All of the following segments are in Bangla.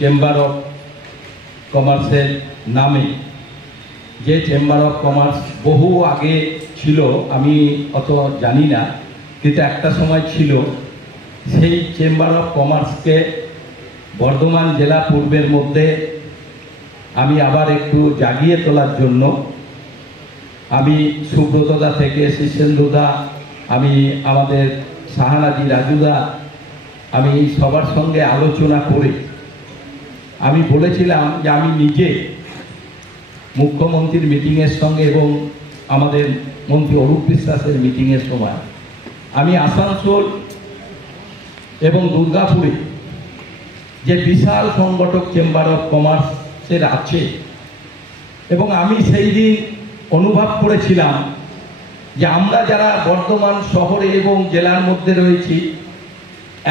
চেম্বার অফ কমার্সের নামে, যে চেম্বার অফ কমার্স বহু আগে ছিল, আমি অত জানি না, কিন্তু একটা সময় ছিল। সেই চেম্বার অফ কমার্সকে বর্ধমান জেলা পূর্বের মধ্যে আমি আবার একটু জাগিয়ে তোলার জন্য আমি সুব্রতদা থেকে শীর্ষেন্দুদা, আমি আমাদের শাহানাজি, রাজুদা, আমি সবার সঙ্গে আলোচনা করে আমি বলেছিলাম যে আমি নিজে মুখ্যমন্ত্রীর মিটিংয়ের সঙ্গে এবং আমাদের মন্ত্রী অরূপ বিশ্বাসের মিটিংয়ের সময় আমি আসানসোল এবং দুর্গাপুরে যে বিশাল সংগঠক চেম্বার অফ কমার্সের আছে, এবং আমি সেই দিন অনুভব করেছিলাম যে আমরা যারা বর্ধমান শহরে এবং জেলার মধ্যে রয়েছি,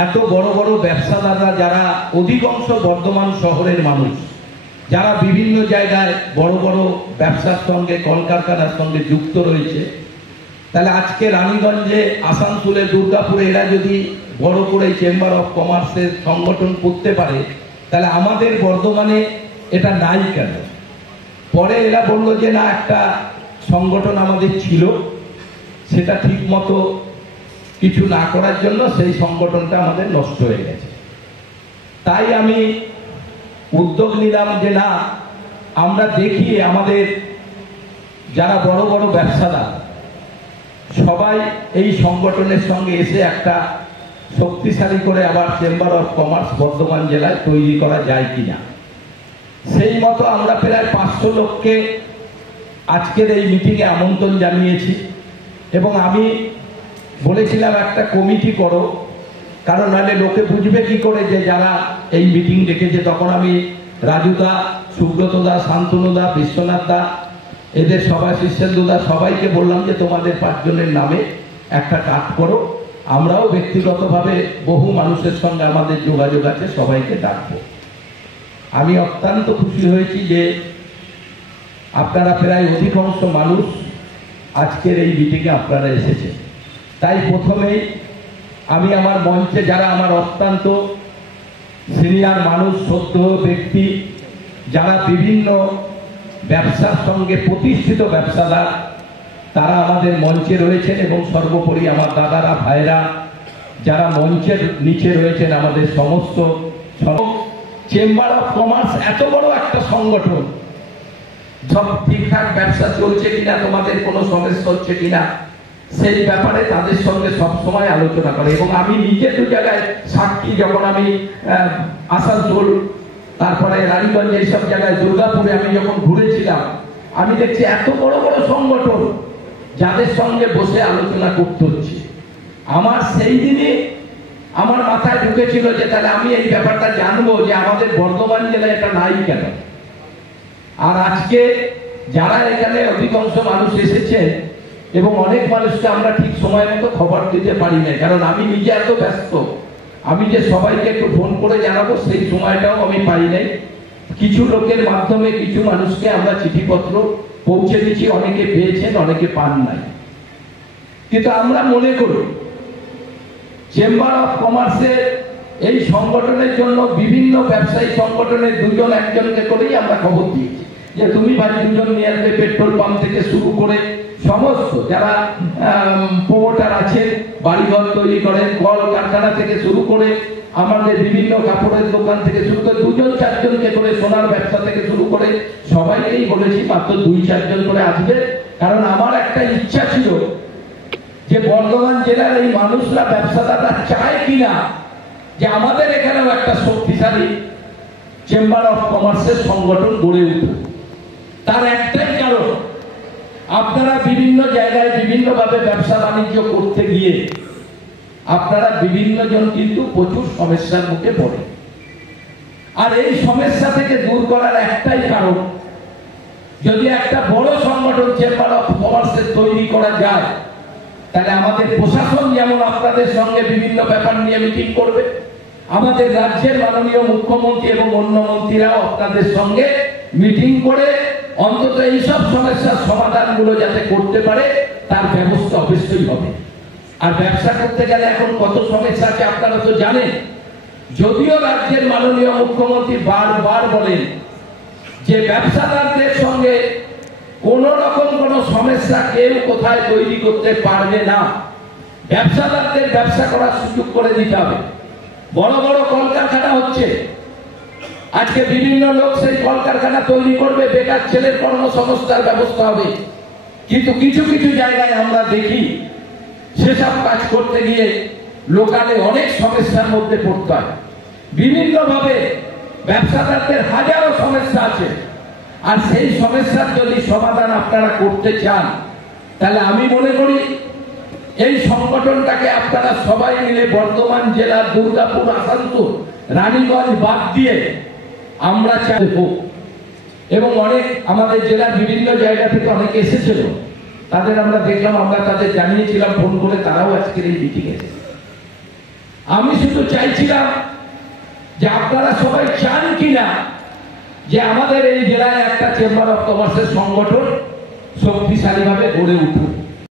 এত বড় বড় ব্যবসাদাররা যারা অধিকাংশ বর্ধমান শহরের মানুষ, যারা বিভিন্ন জায়গায় বড় বড় ব্যবসার সঙ্গে, কলকারখানার সঙ্গে যুক্ত রয়েছে, তাহলে আজকে রানীগঞ্জে, আসানসোলে, দুর্গাপুরে এরা যদি বড় করে চেম্বার অফ কমার্সের সংগঠন করতে পারে, তাহলে আমাদের বর্ধমানে এটা নাই কেন? পরে এরা বললো যে না, একটা সংগঠন আমাদের ছিল, সেটা ঠিক মতো কিছু না করার জন্য সেই সংগঠনটা আমাদের নষ্ট হয়ে গেছে। তাই আমি উদ্যোগ নিলাম যে না, আমরা দেখি আমাদের যারা বড় বড় ব্যবসাদার সবাই এই সংগঠনের সঙ্গে এসে একটা শক্তিশালী করে আবার চেম্বার অফ কমার্স বর্ধমান জেলায় তৈরি করা যায় কিনা। সেই মতো আমরা প্রায় 500 লোককে আজকের এই মিটিংয়ে আমন্ত্রণ জানিয়েছি, এবং আমি বলেছিলাম একটা কমিটি করো, কারণ নাহলে লোকে বুঝবে কি করে যে যারা এই মিটিং ডেকেছে। তখন আমি রাজুদা, সুব্রতদা, শান্তনুদা, বিশ্বনাথদা, এদের সবাই, শীর্ষেন্দুদা, সবাইকে বললাম যে তোমাদের 5 জনের নামে একটা কাজ করো। আমরাও ব্যক্তিগতভাবে বহু মানুষের সঙ্গে আমাদের যোগাযোগ আছে, সবাইকে ডাকবো। আমি অত্যন্ত খুশি হয়েছি যে আপনারা প্রায় অধিকাংশ মানুষ আজকের এই মিটিংয়ে আপনারা এসেছেন। তাই প্রথমেই আমি আমার মঞ্চে যারা আমার অত্যন্ত সিনিয়র মানুষ, শ্রদ্ধেয় ব্যক্তি, যারা বিভিন্ন ব্যবসার সঙ্গে প্রতিষ্ঠিত ব্যবসাদার, তারা আমাদের মঞ্চে রয়েছেন, এবং সর্বোপরি আমার দাদারা, ভাইরা যারা মঞ্চের নিচে রয়েছেন, আমাদের সমস্ত চেম্বার অফ কমার্স এত বড় একটা সংগঠন, সব ঠিকঠাক ব্যবসা চলছে কিনা, তোমাদের কোনো সমস্যা হচ্ছে কিনা, সেই ব্যাপারে তাদের সঙ্গে সবসময় আলোচনা করে। এবং আমি নিজে 2 জায়গায় সাক্ষী, যখন আমি আসানসোল, তারপরে রানীগঞ্জ, এইসব জায়গায়, দুর্গাপুরে আমি যখন ঘুরেছিলাম, আমি দেখছি এত বড় বড় সংগঠন যাদের সঙ্গে বসে আলোচনা করতে হচ্ছে। আমার সেই দিনে আমার মাথায় ঢুকেছিল যে তাহলে আমি এই ব্যাপারটা জানবো যে আমাদের বর্ধমান জেলায় এটা নাই কেন। আর আজকে যারা এখানে অধিকাংশ মানুষ এসেছে, এবং অনেক মানুষকে আমরা ঠিক সময় মতো খবর দিতে পারি না, কারণ আমি নিজে এত ব্যস্ত, আমি যে সবাইকে একটু ফোন করে জানাবো সেই সময়টাও আমি পাই নাই। কিছু লোকের মাধ্যমে কিছু মানুষকে আমরা চিঠিপত্র পৌঁছে দিচ্ছি, অনেকে পেয়েছেন, অনেকে পান নাই। কিন্তু আমরা মনে করি চেম্বার অফ কমার্সের এই সংগঠনের জন্য বিভিন্ন ব্যবসায়ী সংগঠনের 2-1জনকে করেই আমরা খবর দিয়েছি যে তুমি ভাই 2জন নিয়ে আসবে, পেট্রোল পাম্প থেকে শুরু করে সমস্ত যারা প্রমোটার আছেন, বাড়িঘর তৈরি করেন, কল কারখানা থেকে শুরু করে আমাদের বিভিন্ন কাপড়ের দোকান থেকে শুরু করে 2-4জনকে করে, সোনার ব্যবসা থেকে শুরু করে সবাইকেই বলেছি মাত্র 2-4 জন করে আসবে। কারণ আমার একটা ইচ্ছা ছিল যে বর্ধমান জেলার এই মানুষরা, ব্যবসাদাররা চায় কিনা যে আমাদের এখানেও একটা শক্তিশালী চেম্বার অফ কমার্সের সংগঠন গড়ে উঠুক। তার একটাই কারণ, আপনারা বিভিন্ন জায়গায় বিভিন্নভাবে ব্যবসা বাণিজ্য করতে গিয়ে আপনারা বিভিন্ন জন কিন্তু প্রচুর সমস্যার মুখে পড়ে। আর এই সমস্যা থেকে দূর করার একটাই কারণ, যদি একটা বড় সংগঠন চেম্বার অফ কমার্সের তৈরি করা যায়, তাহলে আমাদের প্রশাসন যেমন আপনাদের সঙ্গে বিভিন্ন ব্যাপার নিয়ে মিটিং করবে, আমাদের রাজ্যের মাননীয় মুখ্যমন্ত্রী এবং অন্য মন্ত্রীরাও আপনাদের সঙ্গে মিটিং করে অন্তত এইসব সমস্যার সমাধানগুলো যাতে করতে পারে তার ব্যবস্থা অবশ্যই হবে। আর ব্যবসা করতে গেলে এখন কত সমস্যা আছে আপনারা তো জানেন। যদিও রাজ্যের মাননীয় মুখ্যমন্ত্রী বারবার বলেন যে ব্যবসাদারদের সঙ্গে কোন রকম কোন সমস্যা কেউ কোথায় তৈরি করতে পারবে না, ব্যবসাদারদের ব্যবসা করার সুযোগ করে দিতে হবে। বড় বড় কলকারখানা হচ্ছে, আজকে বিভিন্ন লোক সেই কলকারখানা তৈরি করবে, বেকার ছেলের কর্মসংস্থার ব্যবস্থা হবে। কিন্তু কিছু কিছু জায়গায় আমরা দেখি সেসব কাজ করতে গিয়ে লোকালে অনেক সমস্যার মধ্যে পড়তে হয়। বিভিন্নভাবে ব্যবসাদারদের হাজারো সমস্যা আছে, আর সেই সমস্যার যদি সমাধান আপনারা করতে চান, তাহলে আমি মনে করি এই সংগঠনটাকে আপনারা সবাই মিলে বর্ধমান জেলার দুর্গাপুর, আসানসোল, রানীগঞ্জ বাদ দিয়ে আমরা চাইব, এবং অনেক আমাদের জেলার বিভিন্ন জায়গা থেকে অনেকে এসেছিল, তাদের আমরা দেখলাম, আমরা তাদের জানিয়েছিলাম ফোন করে, তারাও আজকের এই মিটিং এসেছে। আমি শুধু চাইছিলাম যে আপনারা সবাই চান কিনা যে আমাদের এই জেলায় একটা চেম্বার অফ কমার্সের সংগঠন শক্তিশালীভাবে গড়ে উঠুক।